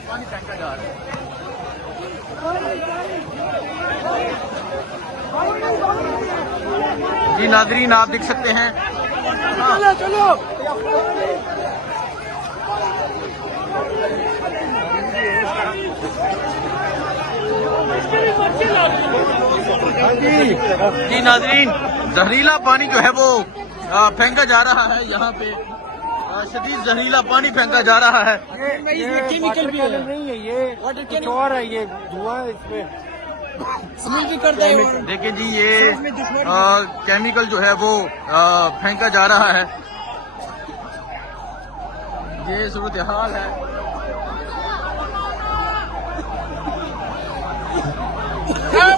पानी फेंका जा रहा है। जी नाजरीन आप देख सकते हैं। चलो जी नाजरीन जहरीला पानी जो है वो फेंका जा रहा है। यहाँ पे शदीद जहरीला पानी फेंका जा रहा है। ये केमिकल भी नहीं है, ये कुछ और है, ये धुआं इसमें स्मेल भी करता है। देखिए जी ये केमिकल जो है वो फेंका जा रहा है। ये सूरत हाल है।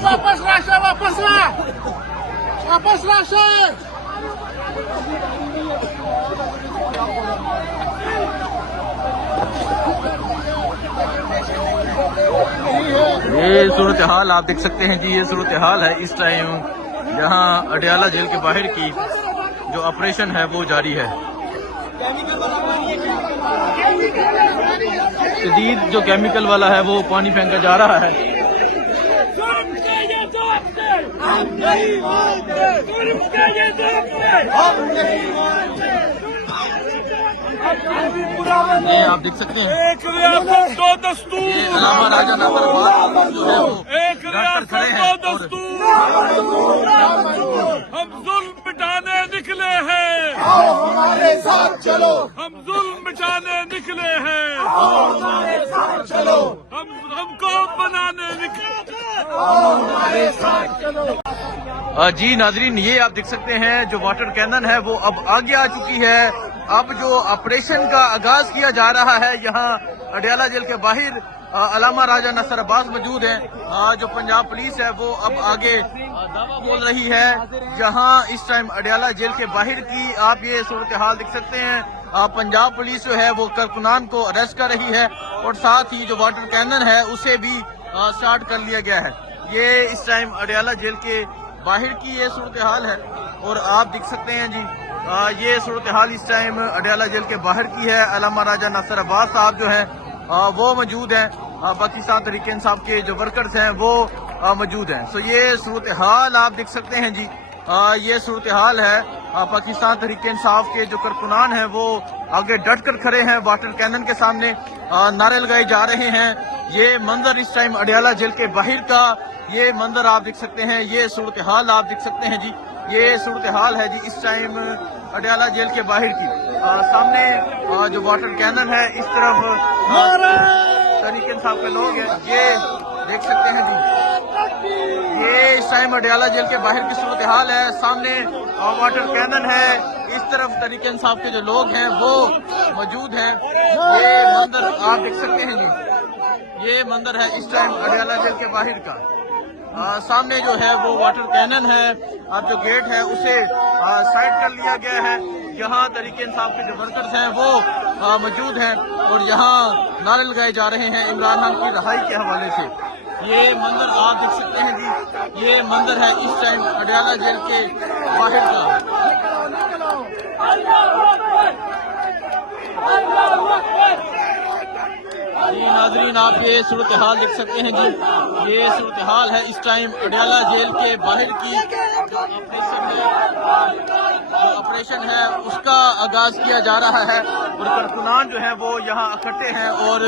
वापस लाशा, वापस ला, वापस लाशा। ये सूरत हाल आप देख सकते हैं जी। ये सूरत हाल है इस टाइम यहाँ अडयाला जेल के बाहर की जो ऑपरेशन है वो जारी है। शदीद जो केमिकल वाला है वो पानी फेंका जा रहा है। ये आप देख सकते हैं। एक रियासत दो दस्तूर, ये अलामा राजा नसर अब्बास जो है वो एक रियासत दो दस्तूर। हम जुल्म मिटाने निकले हैं, हमारे साथ चलो, हम जुल्म मिटाने निकले हैं, हमारे साथ चलो, हमको बनाने निकले हैं। हमारे साथ चलो। जी नाजरीन ये आप देख सकते हैं जो वाटर कैनन है वो अब आगे आ चुकी है। अब जो ऑपरेशन का आगाज किया जा रहा है यहाँ अडयाला जेल के बाहर अलामा राजा नसर अब्बास मौजूद हैं। जो पंजाब पुलिस है वो अब आगे दावा बोल रही है। जहाँ इस टाइम अडयाला जेल के बाहर की आप ये सूरत हाल देख सकते हैं। पंजाब पुलिस जो है वो कारकुनान को अरेस्ट कर रही है और साथ ही जो वाटर कैनन है उसे भी स्टार्ट कर लिया गया है। ये इस टाइम अडयाला जेल के बाहर की ये सूरत हाल है और आप देख सकते हैं जी ये सूरत हाल इस टाइम अडयाला जेल के बाहर की है। अलामा राजा नसर अब्बास साहब जो हैं वो मौजूद हैं। पाकिस्तान तहरीक इंसाफ के जो वर्कर्स हैं वो मौजूद हैं। सो ये सूरत हाल आप देख सकते हैं जी। ये सूरत हाल है। पाकिस्तान तहरीक इंसाफ के जो कारकुनान हैं वो आगे डट कर खड़े हैं वाटर कैनन के सामने, नारे लगाए जा रहे हैं। ये मंजर इस टाइम अडयाला जेल के बाहर का ये मंजर आप देख सकते हैं। ये सूरत हाल आप देख सकते हैं जी। ये सूरत हाल है जी इस टाइम अडयाला जेल के बाहर की। सामने जो वाटर कैनन है इस तरफ तहरीक इंसाफ के लोग हैं, ये देख सकते हैं जी। ये इस टाइम अडयाला जेल के बाहर की सूरत हाल है। सामने वाटर कैनन है, इस तरफ तहरीक इंसाफ के जो लोग हैं वो मौजूद हैं। ये मंजर आप देख सकते हैं जी। ये मंजर है इस टाइम अडयाला जेल के बाहर का। सामने जो है वो वाटर कैनन है। अब जो गेट है उसे साइड कर लिया गया है। यहाँ तहरीक इंसाफ के जो वर्कर्स हैं वो मौजूद हैं और यहाँ नारे लगाए जा रहे हैं इमरान खान की रिहाई के हवाले से। ये मंजर आप देख सकते हैं जी। ये मंजर है इस टाइम अडयाला जेल के बाहर का। जी नाजरीन आप ये सूरत हाल देख सकते हैं जी। ये सूरत हाल है इस टाइम अडयाला जेल के बाहर की। जो ऑपरेशन है उसका आगाज किया जा रहा है और कारकुनान जो है वो यहाँ इकट्ठे हैं और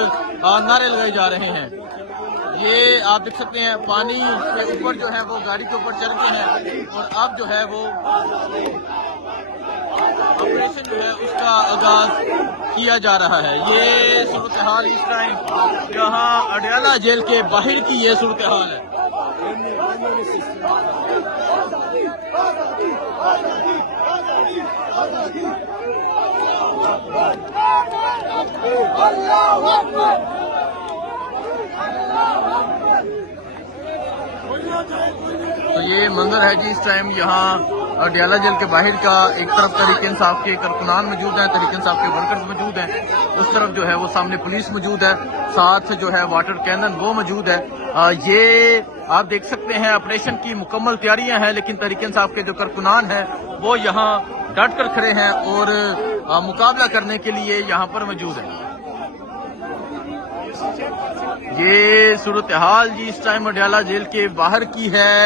नारे लगाए जा रहे हैं। ये आप देख सकते हैं पानी के ऊपर जो है वो गाड़ी के ऊपर चढ़ गए हैं और अब जो है वो ऑपरेशन जो है उसका आगाज किया जा रहा है। ये सूरत हाल इस टाइम यहाँ अडयाला जेल के बाहर की ये सूरत हाल है। तो ये मंजर है जी इस टाइम यहाँ अडयाला जेल के बाहर का। एक तरफ तहरीक इंसाफ के कारकुनान मौजूद हैं, तहरीक इंसाफ के वर्कर्स मौजूद हैं, उस तरफ जो है वो सामने पुलिस मौजूद है, साथ जो है वाटर कैनन वो मौजूद है। ये आप देख सकते हैं ऑपरेशन की मुकम्मल तैयारियां हैं, लेकिन तहरीक इंसाफ के जो कारकुनान हैं वो यहाँ डट कर खड़े हैं और मुकाबला करने के लिए यहाँ पर मौजूद हैं। ये सूरत हाल जी इस टाइम अडयाला जेल के बाहर की है।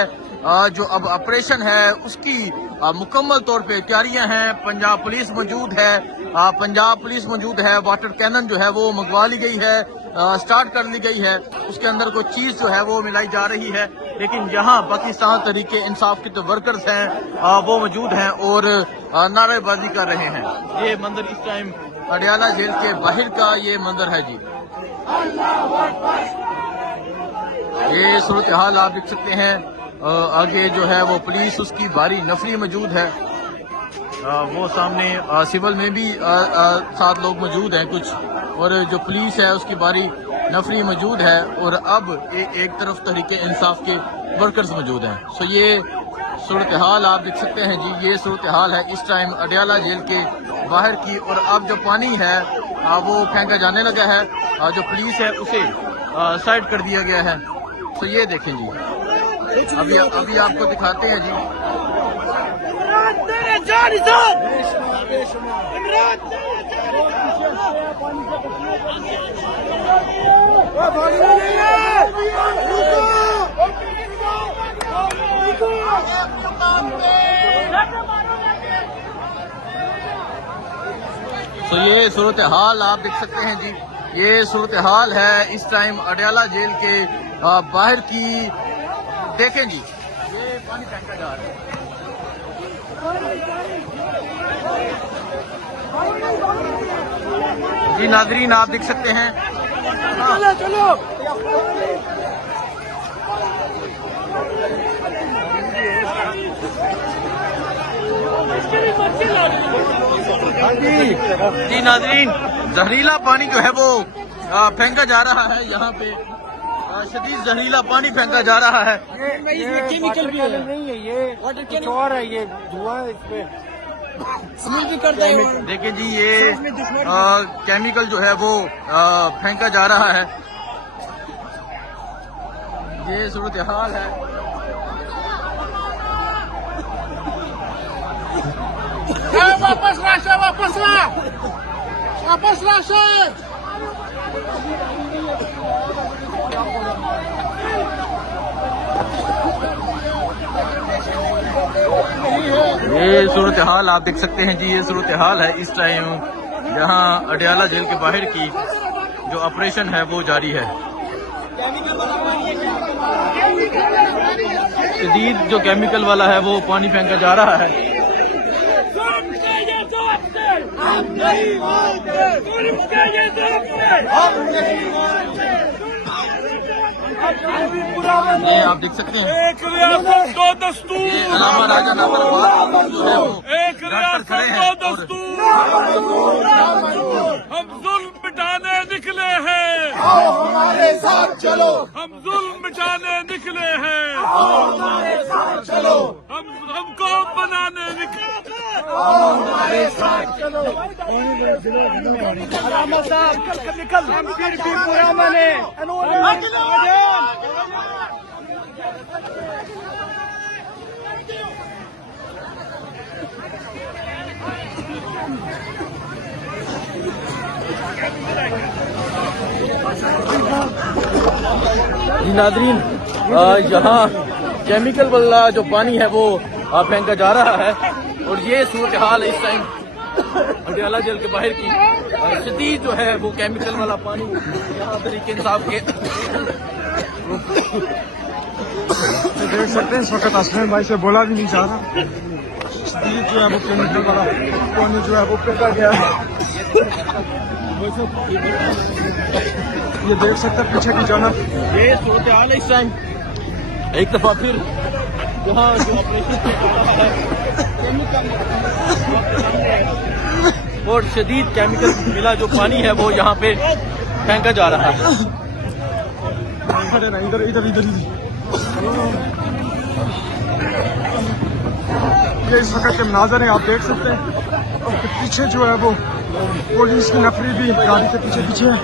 जो अब ऑपरेशन है उसकी मुकम्मल तौर पे तैयारियां हैं। पंजाब पुलिस मौजूद है, वाटर कैनन जो है वो मंगवा ली गई है, स्टार्ट कर ली गई है। उसके अंदर कोई चीज जो है वो मिलाई जा रही है, लेकिन यहाँ पाकिस्तान तहरीके इंसाफ के जो वर्कर्स हैं वो मौजूद हैं और नारेबाजी कर रहे हैं। ये मंजर इस टाइम अडयाला जेल के बाहर का ये मंजर है जी। ये सूरत हाल आप देख सकते हैं। आगे जो है वो पुलिस उसकी भारी नफरी मौजूद है। वो सामने सिविल में भी 7 लोग मौजूद हैं कुछ, और जो पुलिस है उसकी भारी नफरी मौजूद है। और अब एक तरफ तहरीके इंसाफ के वर्कर्स मौजूद हैं। सो ये सूरत हाल आप देख सकते हैं जी। ये सूरत हाल है इस टाइम अडयाला जेल के बाहर की। और अब जो पानी है वो फेंका जाने लगा है। जो पुलिस है उसे साइड कर दिया गया है। तो ये देखें जी, अभी आपको दिखाते हैं जी। तो ये सूरत हाल आप देख सकते हैं जी। ये सूरत हाल है इस टाइम अडयाला जेल के बाहर की। देखें जी, ये पानी फेंका जा रहा है। जी नाजरीन आप देख सकते हैं। चलो जी नाजरीन, जहरीला पानी जो है वो फेंका जा रहा है। यहाँ पे शदीद जहरीला पानी फेंका जा रहा है। ये केमिकल भी नहीं है, ये कुछ और है, ये धुआं इसमें स्मेल भी करता है। देखिए जी, ये केमिकल जो है वो फेंका जा रहा है। ये सूरत हाल है। वापस ला, वापस ला, वापस ला। ये सूरत हाल आप देख सकते हैं जी। ये सूरत हाल है इस टाइम यहाँ अडयाला जेल के बाहर की। जो ऑपरेशन है वो जारी है। शदीद जो केमिकल वाला है वो पानी फेंका जा रहा है। ये आप देख सकते हैं। एक रियासत दो दस्तूर, ये अलामा राजा नंबर जो है वो एक रियासत दो दस्तूर। हम जुल्म मिटाने निकले हैं, हमारे साथ चलो, हम जुल्म मिटाने निकले हैं, हमारे साथ चलो, हमको बनाने निकले हैं। हमारे साथ चलो। निकल हम फिर भी पूरा मने। जी नाजरीन, यहाँ केमिकल वाला जो पानी है वो फेंका जा रहा है। और ये सूरत हाल है इस टाइम अडयाला जेल के बाहर की। शदीद जो है वो केमिकल वाला पानी यहाँ तरीके इंसाफ के देख सकते हैं। इस वक्त असलम भाई से बोला भी नहीं जा रहा। शदीद जो है वो केमिकल वाला पानी जो है वो फेंका गया है। ये देख सकते हैं पीछे की जानब। ये सूरत हाल है इस टाइम। एक दफा फिर यहाँ जो ऑपरेशन चल रहा है और शदीद केमिकल मिला जो पानी है वो यहाँ पे फेंका जा रहा है। इधर इधर इधर ये इस वक्त के मनाज़र हैं, आप देख सकते हैं। और पीछे जो है वो पुलिस की नफरी भी गाड़ी के पीछे पीछे है।